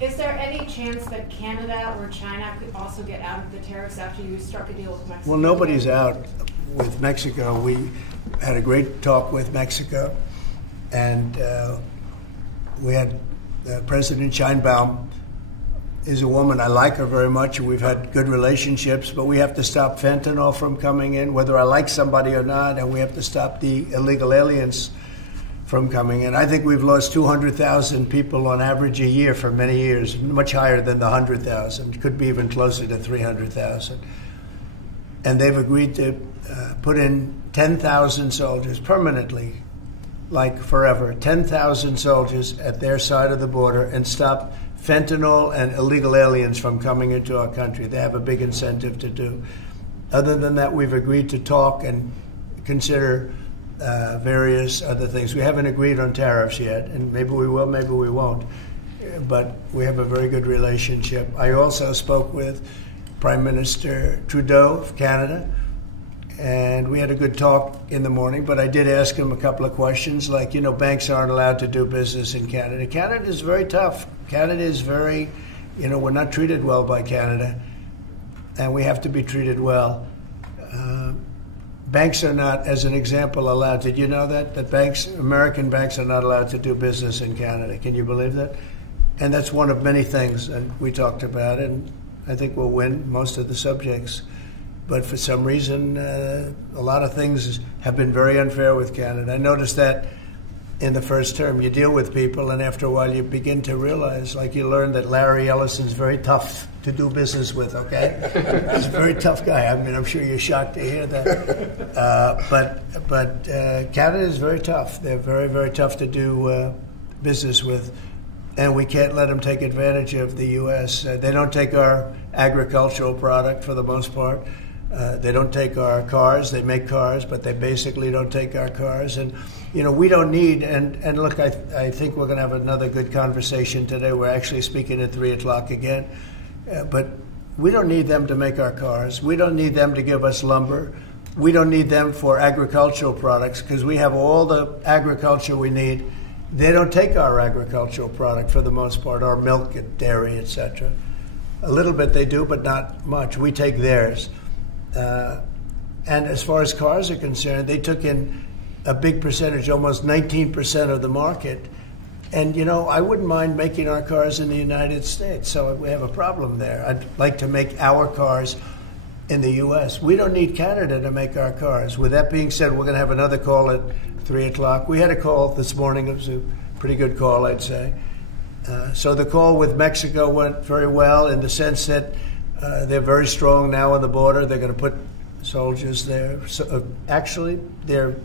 Is there any chance that Canada or China could also get out of the tariffs after you struck a deal with Mexico? Well, nobody's out with Mexico. We had a great talk with Mexico, and we had President Sheinbaum is a woman. I like her very much. We've had good relationships, but we have to stop fentanyl from coming in, whether I like somebody or not, and we have to stop the illegal aliens from coming in. I think we've lost 200,000 people on average a year for many years, much higher than the 100,000. Could be even closer to 300,000. And they've agreed to put in 10,000 soldiers permanently, like forever, 10,000 soldiers at their side of the border and stop fentanyl and illegal aliens from coming into our country. They have a big incentive to do. Other than that, we've agreed to talk and consider various other things. We haven't agreed on tariffs yet, and maybe we will, maybe we won't. But we have a very good relationship. I also spoke with Prime Minister Trudeau of Canada, and we had a good talk in the morning, but I did ask him a couple of questions, like, you know, banks aren't allowed to do business in Canada. Canada is very tough. Canada is very, you know, we're not treated well by Canada, and we have to be treated well. Banks are not, as an example, allowed. Did you know that? That banks, American banks, are not allowed to do business in Canada. Can you believe that? And that's one of many things, and we talked about it, and I think we'll win most of the subjects. But for some reason, a lot of things have been very unfair with Canada. I noticed that in the first term. You deal with people, and after a while you begin to realize, like you learn that Larry Ellison's very tough to do business with, okay? He's a very tough guy. I mean, I'm sure you're shocked to hear that. But Canada is very tough. They're very, very tough to do business with, and we can't let them take advantage of the U.S. They don't take our agricultural product for the most part. They don't take our cars. They make cars, but they basically don't take our cars. And, you know, we don't need, and look, I think we're going to have another good conversation today. We're actually speaking at 3 o'clock again. But we don't need them to make our cars. We don't need them to give us lumber. We don't need them for agricultural products because we have all the agriculture we need. They don't take our agricultural product for the most part, our milk, dairy, etc. A little bit they do, but not much. We take theirs. And as far as cars are concerned, they took in a big percentage, almost 19% of the market. And, you know, I wouldn't mind making our cars in the United States, so we have a problem there. I'd like to make our cars in the U.S. We don't need Canada to make our cars. With that being said, we're going to have another call at 3 o'clock. We had a call this morning. It was a pretty good call, I'd say. So the call with Mexico went very well in the sense that they're very strong now on the border. They're going to put soldiers there. So, actually, they're